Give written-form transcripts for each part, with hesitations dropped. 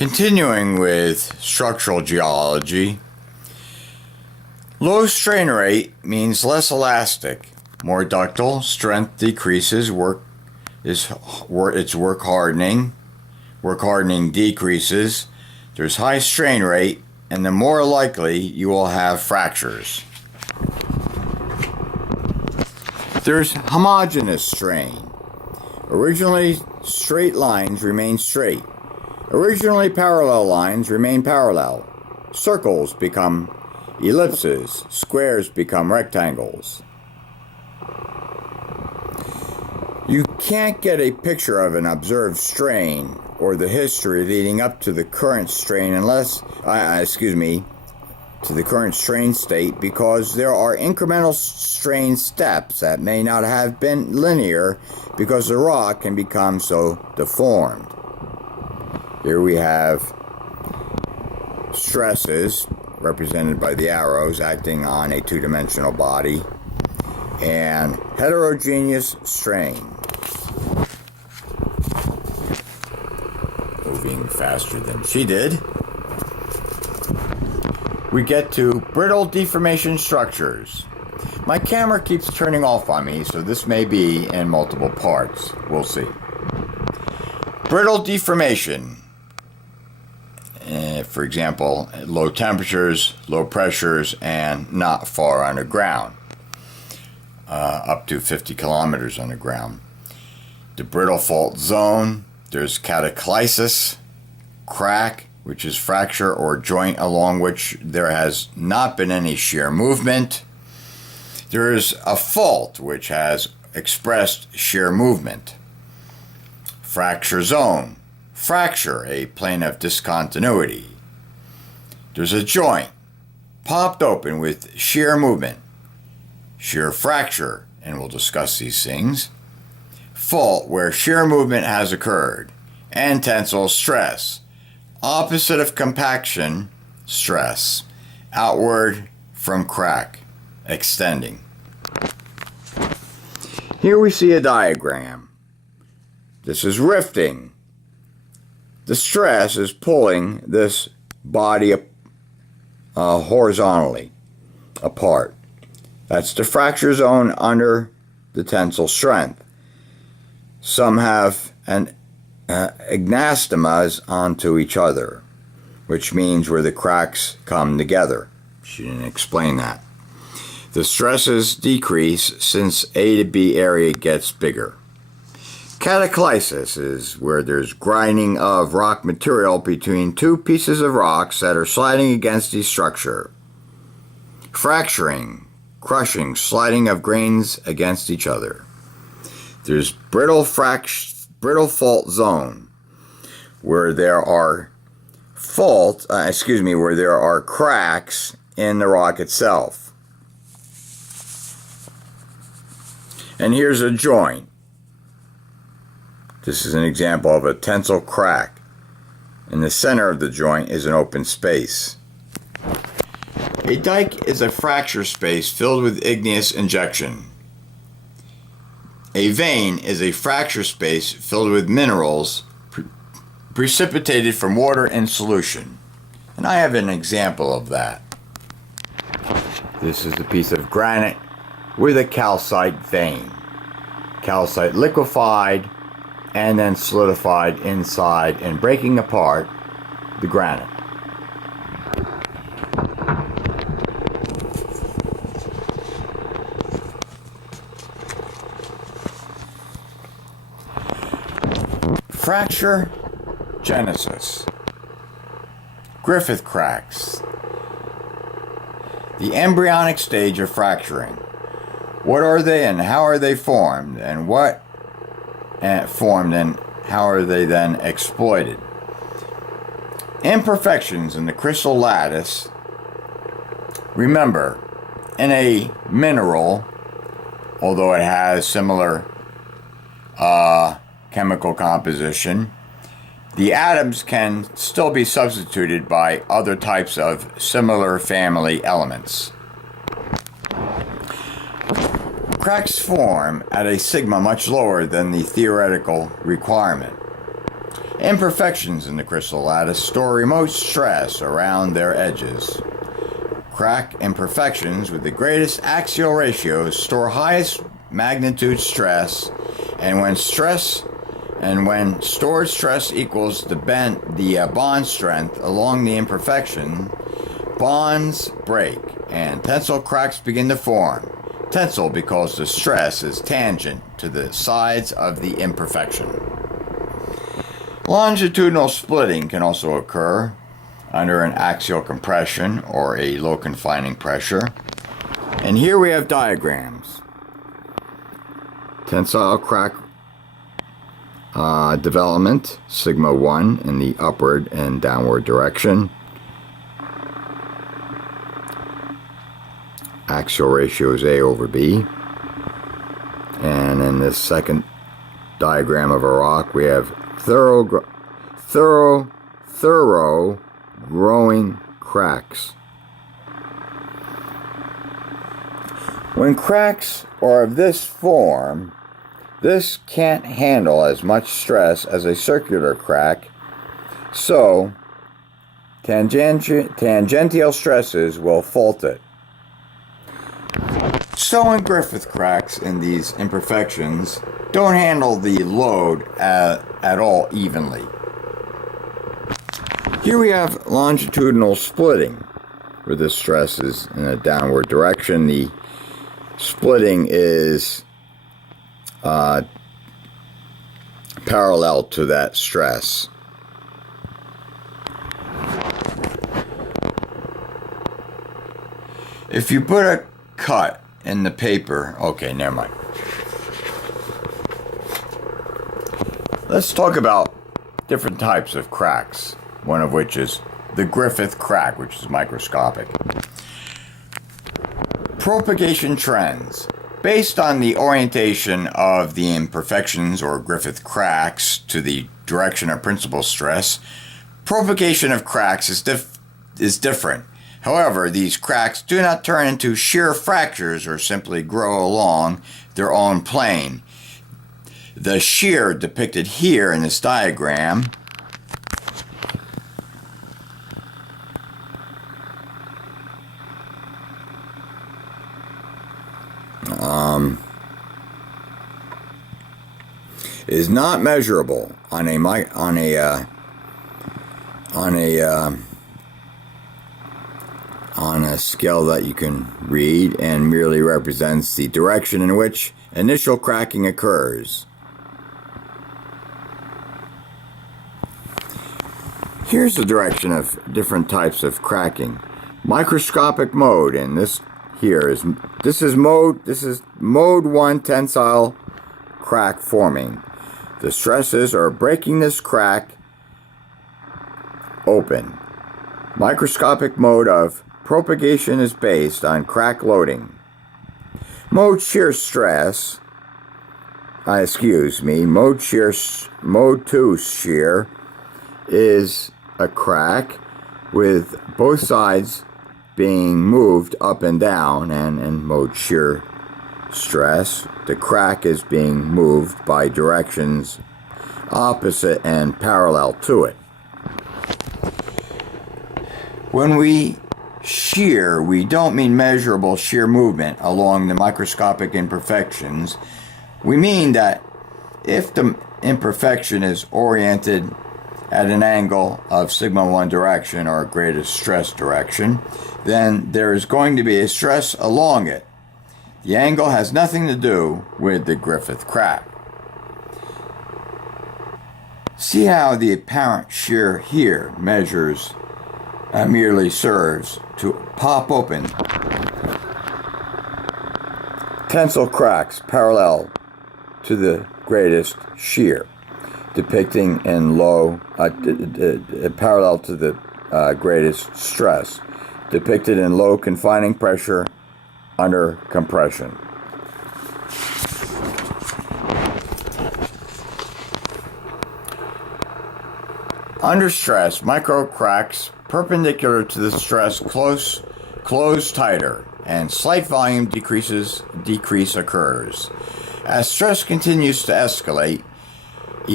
Continuing with structural geology, low strain rate means less elastic, more ductile, strength decreases, work hardening decreases, there's high strain rate, and the more likely you will have fractures. There's homogeneous strain. Originally straight lines remain straight. Originally parallel lines remain parallel. Circles become ellipses. Squares become rectangles. You can't get a picture of an observed strain or the history leading up to the current strain to the current strain state because there are incremental strain steps that may not have been linear because the rock can become so deformed. Here we have stresses represented by the arrows acting on a two-dimensional body and heterogeneous strain. Moving faster than she did. We get to brittle deformation structures. My camera keeps turning off on me, so this may be in multiple parts. We'll see. Brittle deformation. For example, low temperatures, low pressures, and not far underground. Up to 50 kilometers underground. The brittle fault zone. There's cataclysis, crack, which is fracture or joint along which there has not been any shear movement. There is a fault which has expressed shear movement. Fracture zone, fracture, a plane of discontinuity. There's a joint, popped open with shear movement. Shear fracture, and we'll discuss these things. Fault where shear movement has occurred. And tensile stress. Opposite of compaction, stress. Outward from crack, extending. Here we see a diagram. This is rifting. The stress is pulling this body horizontally apart. That's the fracture zone under the tensile strength. Some have an agnastomas onto each other, which means where the cracks come together. She didn't explain that. The stresses decrease since A to B area gets bigger. Cataclysis is where there's grinding of rock material between two pieces of rocks that are sliding against each structure. Fracturing, crushing, sliding of grains against each other. There's brittle fault zone, where there are where there are cracks in the rock itself. And here's a joint. This is an example of a tensile crack. In the center of the joint is an open space. A dike is a fracture space filled with igneous injection. A vein is a fracture space filled with minerals precipitated from water in solution. And I have an example of that. This is a piece of granite with a calcite vein. Calcite liquefied and then solidified inside and breaking apart the granite. Fracture genesis. Griffith cracks. The embryonic stage of fracturing. What are they and how are they formed? And how are they then exploited? Imperfections in the crystal lattice. Remember, in a mineral, although it has similar chemical composition, the atoms can still be substituted by other types of similar family elements. Cracks form at a sigma much lower than the theoretical requirement. Imperfections in the crystal lattice store remote stress around their edges. Crack imperfections with the greatest axial ratios store highest magnitude stress, and when stored stress equals the bond strength along the imperfection, bonds break and tensile cracks begin to form. Tensile because the stress is tangent to the sides of the imperfection. Longitudinal splitting can also occur under an axial compression or a low confining pressure. And here we have diagrams. Tensile crack development, sigma 1 in the upward and downward direction. Axial ratio is A over B. And in this second diagram of a rock, we have thorough growing cracks. When cracks are of this form, this can't handle as much stress as a circular crack, so tangential stresses will fault it. So in Griffith cracks in these imperfections don't handle the load at all evenly. Here we have longitudinal splitting, where the stress is in a downward direction. The splitting is parallel to that stress. If you put a cut in the paper, okay, never mind. Let's talk about different types of cracks, one of which is the Griffith crack, which is microscopic. Propagation trends. Based on the orientation of the imperfections or Griffith cracks to the direction of principal stress, propagation of cracks is different. However, these cracks do not turn into shear fractures or simply grow along their own plane. The shear depicted here in this diagram is not measurable on a scale that you can read, and merely represents the direction in which initial cracking occurs. Here's the direction of different types of cracking. Microscopic mode, and this is mode 1 tensile crack forming. The stresses are breaking this crack open. Microscopic mode of propagation is based on crack loading. Mode 2 shear is a crack with both sides being moved up and down, and in mode shear stress, the crack is being moved by directions opposite and parallel to it. When we shear, we don't mean measurable shear movement along the microscopic imperfections. We mean that if the imperfection is oriented at an angle of sigma 1 direction or greatest stress direction, then there is going to be a stress along it. The angle has nothing to do with the Griffith crack. See how the apparent shear here merely serves to pop open tensile cracks parallel to the greatest shear, depicting in parallel to the greatest stress, depicted in low confining pressure under compression. Under stress, micro cracks perpendicular to the stress close tighter, and slight volume decrease occurs. As stress continues to escalate,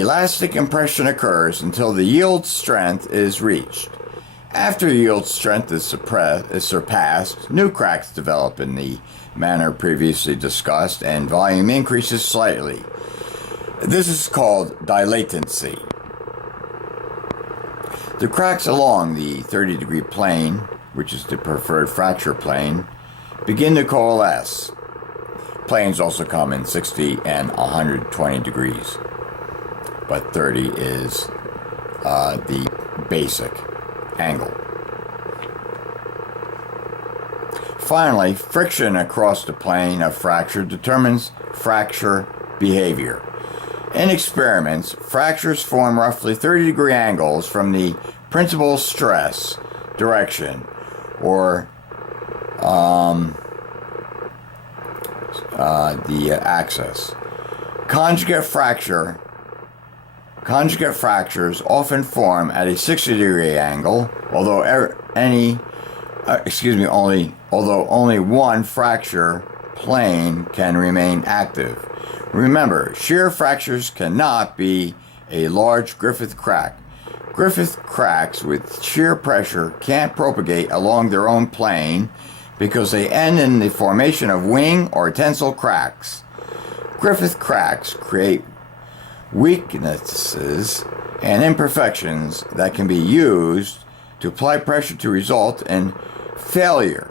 elastic compression occurs until the yield strength is reached. After yield strength is surpassed, new cracks develop in the manner previously discussed, and volume increases slightly. This is called dilatancy. The cracks along the 30-degree plane, which is the preferred fracture plane, begin to coalesce. Planes also come in 60 and 120 degrees, but 30 is the basic angle. Finally, friction across the plane of fracture determines fracture behavior. In experiments, fractures form roughly 30-degree angles from the principal stress direction, or the axis. Conjugate fractures often form at a 60-degree angle, although only one fracture plane can remain active. Remember, shear fractures cannot be a large Griffith crack. Griffith cracks with shear pressure can't propagate along their own plane because they end in the formation of wing or tensile cracks. Griffith cracks create weaknesses and imperfections that can be used to apply pressure to result in failure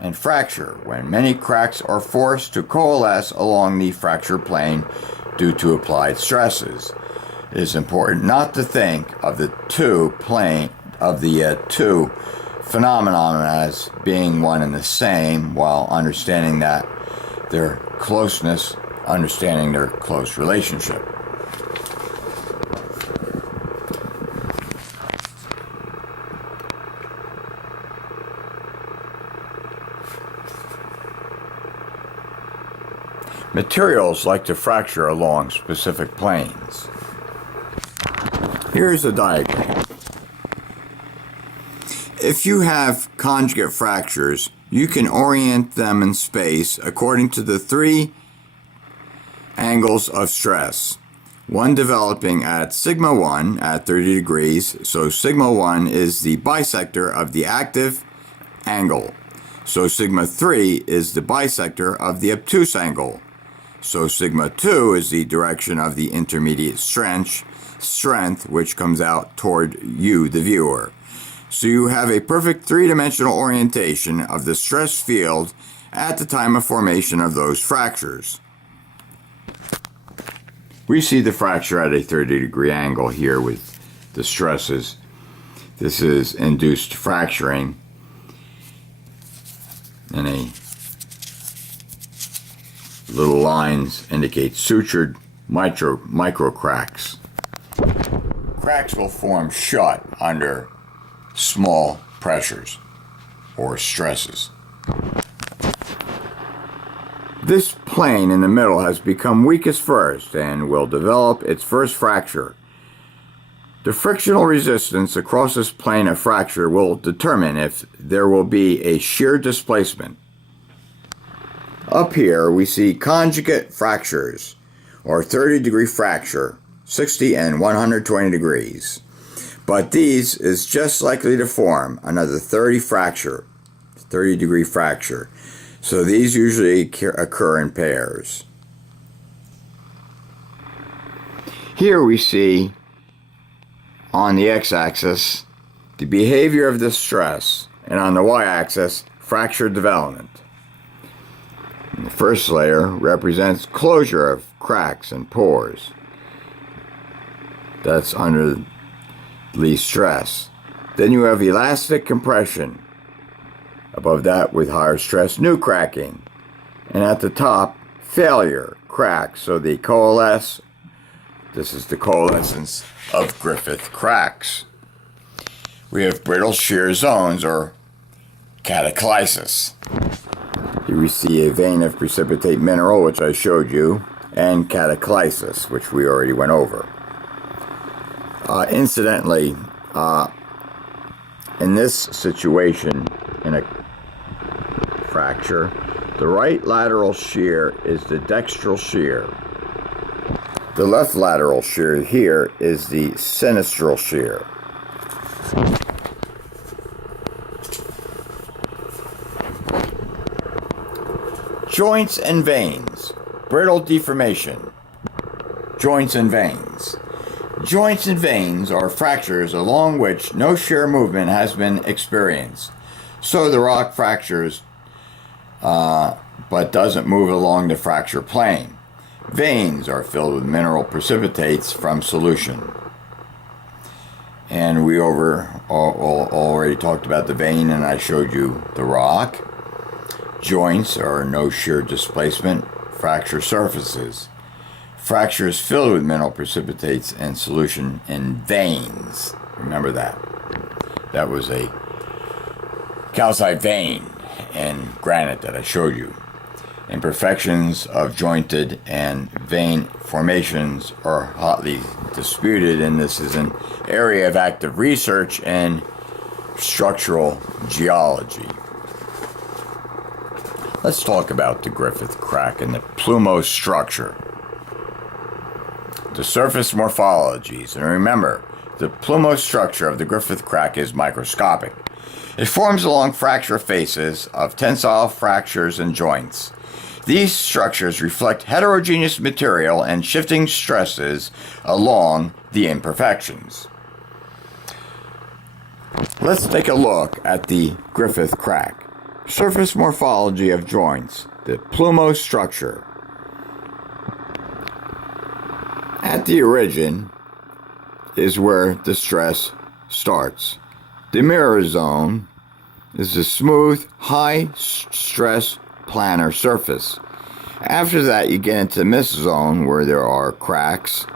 and fracture when many cracks are forced to coalesce along the fracture plane due to applied stresses. It is important not to think of the two phenomenon as being one and the same, while understanding their close relationship. Materials like to fracture along specific planes. Here's a diagram. If you have conjugate fractures, you can orient them in space according to the three angles of stress. One developing at sigma 1 at 30 degrees, so sigma 1 is the bisector of the active angle. So sigma 3 is the bisector of the obtuse angle. So sigma 2 is the direction of the intermediate strength, which comes out toward you, the viewer. So you have a perfect three-dimensional orientation of the stress field at the time of formation of those fractures. We see the fracture at a 30-degree angle here with the stresses. This is induced fracturing in a little lines indicate sutured micro cracks. Cracks will form shut under small pressures or stresses. This plane in the middle has become weakest first and will develop its first fracture. The frictional resistance across this plane of fracture will determine if there will be a shear displacement. Up here we see conjugate fractures, or 30-degree fracture, 60 and 120 degrees. But these is just likely to form another 30-degree fracture. So these usually occur in pairs. Here we see on the x-axis the behavior of the stress, and on the y-axis fracture development. And the first layer represents closure of cracks and pores. That's under least stress. Then you have elastic compression. Above that, with higher stress, new cracking. And at the top, failure, cracks. So they coalesce. This is the coalescence of Griffith cracks. We have brittle shear zones, or cataclysis. Here we see a vein of precipitate mineral, which I showed you, and cataclysis, which we already went over. Incidentally, in this situation, in a fracture, the right lateral shear is the dextral shear. The left lateral shear here is the sinistral shear. Joints and veins. Brittle deformation. Joints and veins. Joints and veins are fractures along which no shear movement has been experienced. So the rock fractures, but doesn't move along the fracture plane. Veins are filled with mineral precipitates from solution. And we already talked about the vein, and I showed you the rock. Joints are no shear displacement fracture surfaces. Fractures filled with mineral precipitates and solution in veins. Remember that. That was a calcite vein in granite that I showed you. Imperfections of jointed and vein formations are hotly disputed, and this is an area of active research in structural geology. Let's talk about the Griffith crack and the plumose structure. The surface morphologies, and remember, the plumose structure of the Griffith crack is microscopic. It forms along fracture faces of tensile fractures and joints. These structures reflect heterogeneous material and shifting stresses along the imperfections. Let's take a look at the Griffith crack. Surface morphology of joints, the plumose structure. At the origin is where the stress starts. The mirror zone is a smooth, high-stress planar surface. After that, you get into the mist zone where there are cracks